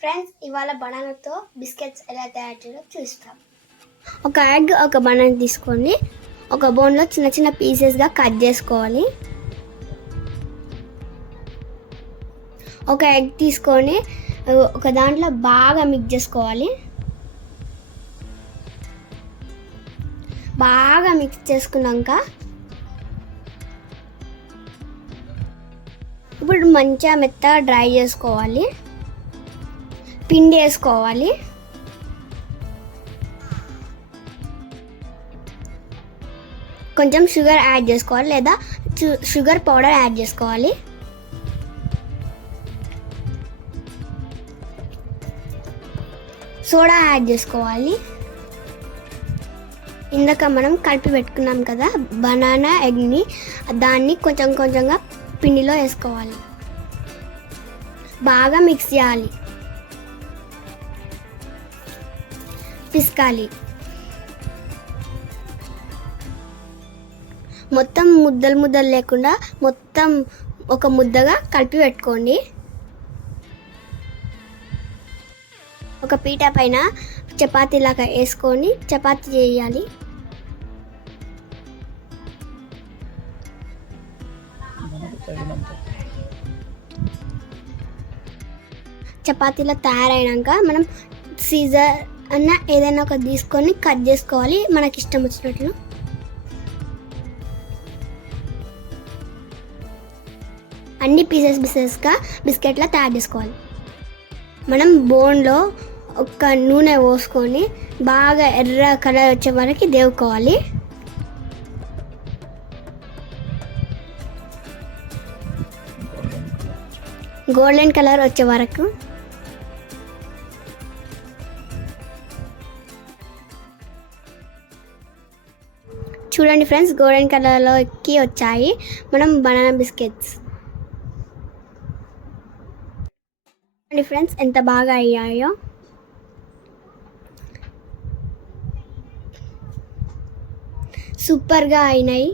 Friends ఇవాళ బనానాతో biscuits ఎలా తయారు చేయాలో చూస్తాం. ఒక ఎగ్ ఒక బనానా తీసుకొని ఒక బౌన్లో చిన్న చిన్న పీసెస్గా కట్ చేసుకోవాలి. ఒక ఎగ్ తీసుకొని ఒక దాంట్లో బాగా మిక్స్ చేసుకోవాలి. బాగా మిక్స్ చేసుకున్నాక ఇప్పుడు మంచిగా మెత్తగా డ్రై చేసుకోవాలి. పిండి వేసుకోవాలి. కొంచెం షుగర్ యాడ్ చేసుకోవాలి లేదా షుగర్ పౌడర్ యాడ్ చేసుకోవాలి. సోడా యాడ్ చేసుకోవాలి. ఇందాక మనం కలిపి పెట్టుకున్నాం కదా బనానా ఎగ్ని దాన్ని కొంచెం కొంచెంగా పిండిలో వేసుకోవాలి. బాగా మిక్స్ చేయాలి. పిసకాలి. మొత్తం ముద్దలు ముద్దలు లేకుండా మొత్తం ఒక ముద్దగా కలిపి పెట్టుకోండి. ఒక పీట పైన చపాతీ లాగా వేసుకొని చపాతీ చేయాలి. చపాతీలో తయారైనాక మనం సీజర్ అన్న ఏదైనా ఒక తీసుకొని కట్ చేసుకోవాలి. మనకి ఇష్టం వచ్చినట్లు. అన్ని పీసెస్ పీసెస్గా బిస్కెట్లా తయారు చేసుకోవాలి. మనం బోన్లో ఒక నూనె పోసుకొని బాగా ఎర్ర కలర్ వచ్చే వరకు దేవుకోవాలి. గోల్డెన్ కలర్ వచ్చే వరకు చూడండి ఫ్రెండ్స్ గోల్డెన్ కలర్లోకి వచ్చాయి. మనం బనానా బిస్కెట్స్. చూడండి ఫ్రెండ్స్ ఎంత బాగా అయ్యాయో. సూపర్గా అయినాయి.